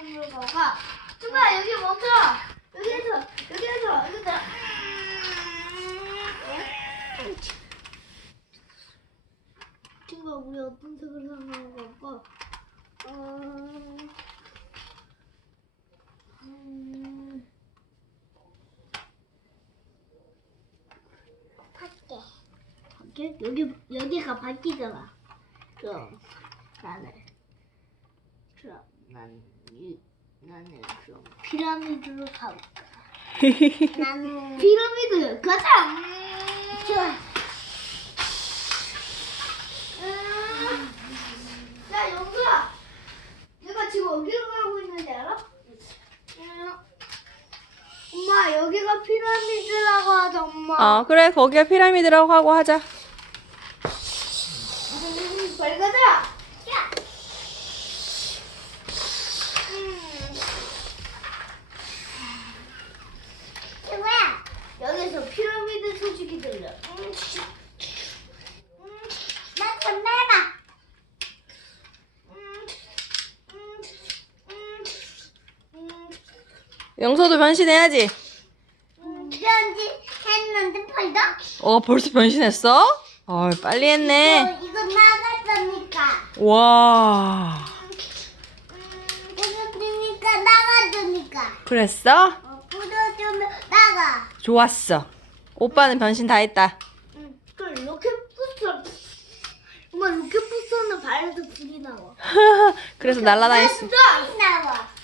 이쪽으 여기 멈춰. 뭐 여기에서 여기에서 여기다. 어? 친구가 우리 어떤 색을 사는 걸까? 어... 밝게 음... 여기 여기가 밝기잖아. 그럼 그래. 나는. 나는 그 피라미드로 가볼까? 나는 피라미드 가자. 좋음 음. 영수야, 내가 지금 어디로 가고 있는지 알아? 음. 엄마 여기가 피라미드라고 하자 엄마. 아 어, 그래 거기가 피라미드라고 하고 하자. 빨리 가자. 위에서 피라미드 소식이 들려. 응. 나 건네라. 영서도 응. 응. 응. 응. 응. 변신해야지. 응. 변신했는데 벌써? 어 벌써 변신했어? 어 빨리 했네. 이거, 이거 와. 음, 그랬 어. 좋았어. 오빠는 변신 다 했다. 응. 또 로켓 부스 엄마 로켓 부스는 발에서 불이 나와. 그래서 날아다녔어.